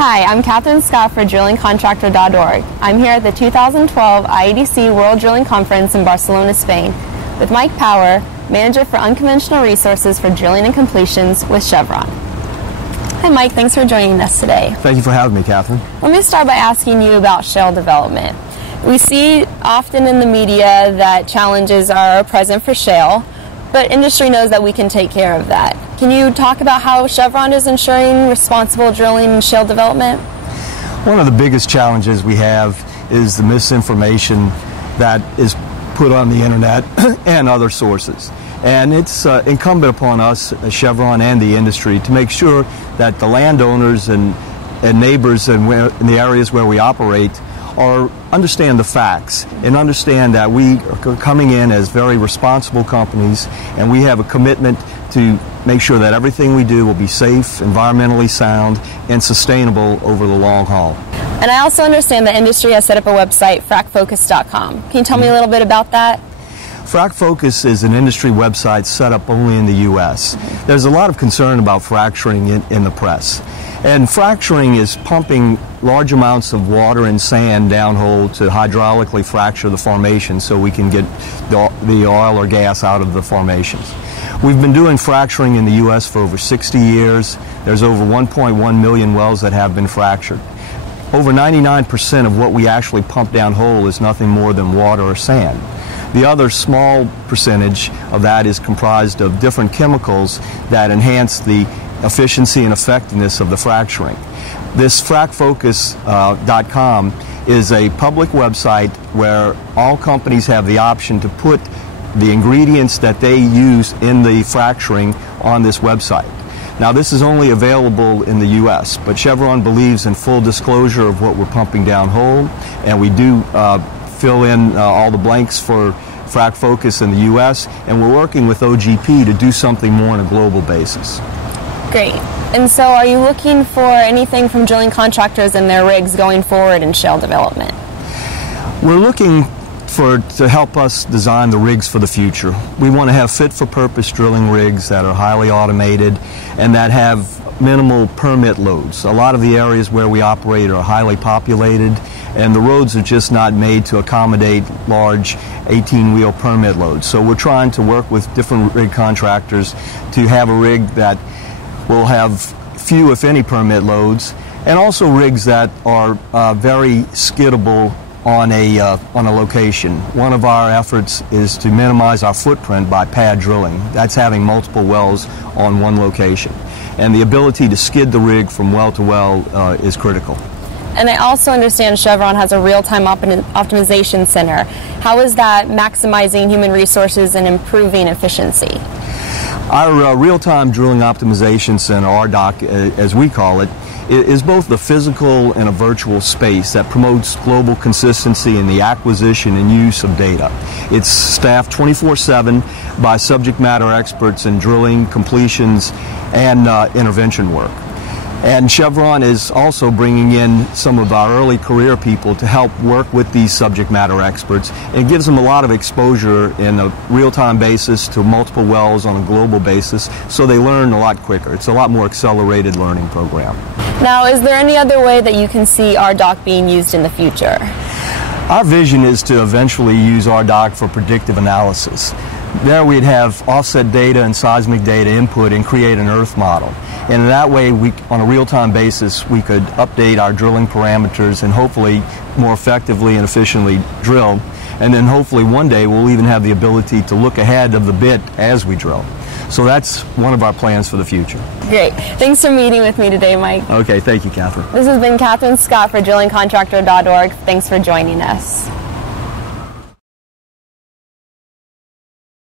Hi, I'm Catherine Scott for drillingcontractor.org. I'm here at the 2012 IADC World Drilling Conference in Barcelona, Spain, with Mike Power, Manager for Unconventional Resources for Drilling and Completions with Chevron. Hi Mike, thanks for joining us today. Thank you for having me, Catherine. Let me start by asking you about shale development. We see often in the media that challenges are present for shale, but industry knows that we can take care of that. Can you talk about how Chevron is ensuring responsible drilling and shale development? One of the biggest challenges we have is the misinformation that is put on the internet and other sources. And it's incumbent upon us, Chevron and the industry, to make sure that the landowners and neighbors in the areas where we operate understand the facts and understand that we are coming in as very responsible companies, and we have a commitment to make sure that everything we do will be safe, environmentally sound, and sustainable over the long haul. And I also understand the industry has set up a website, Fracfocus.com. Can you tell me a little bit about that? Fracfocus is an industry website set up only in the U.S. There's a lot of concern about fracturing in the press. And fracturing is pumping large amounts of water and sand downhole to hydraulically fracture the formation so we can get the oil or gas out of the formations. We've been doing fracturing in the U.S. for over 60 years. There's over 1.1 million wells that have been fractured. Over 99% of what we actually pump downhole is nothing more than water or sand. The other small percentage of that is comprised of different chemicals that enhance the efficiency and effectiveness of the fracturing. This Fracfocus.com is a public website where all companies have the option to put the ingredients that they use in the fracturing on this website. Now, this is only available in the U.S., but Chevron believes in full disclosure of what we're pumping downhole, and we do fill in all the blanks for Fracfocus in the U.S., and we're working with OGP to do something more on a global basis. Great. And so are you looking for anything from drilling contractors and their rigs going forward in shale development? We're looking to help us design the rigs for the future. We want to have fit-for-purpose drilling rigs that are highly automated and that have minimal permit loads. A lot of the areas where we operate are highly populated, and the roads are just not made to accommodate large 18-wheel permit loads. So we're trying to work with different rig contractors to have a rig that will have few, if any, permit loads, and also rigs that are very skiddable on a location. One of our efforts is to minimize our footprint by pad drilling. That's having multiple wells on one location. And the ability to skid the rig from well to well is critical. And I also understand Chevron has a real-time optimization center. How is that maximizing human resources and improving efficiency? Our real-time drilling optimization center, RDOC as we call it, is both the physical and a virtual space that promotes global consistency in the acquisition and use of data. It's staffed 24/7 by subject matter experts in drilling, completions, and intervention work. And Chevron is also bringing in some of our early career people to help work with these subject matter experts. It gives them a lot of exposure in a real-time basis to multiple wells on a global basis, so they learn a lot quicker. It's a lot more accelerated learning program. Now, is there any other way that you can see RDOC being used in the future? Our vision is to eventually use RDOC for predictive analysis. There we'd have offset data and seismic data input and create an Earth model. And that way, on a real-time basis, we could update our drilling parameters and hopefully more effectively and efficiently drill. And then hopefully one day we'll even have the ability to look ahead of the bit as we drill. So that's one of our plans for the future. Great. Thanks for meeting with me today, Mike. Okay, thank you, Catherine. This has been Catherine Scott for drillingcontractor.org. Thanks for joining us.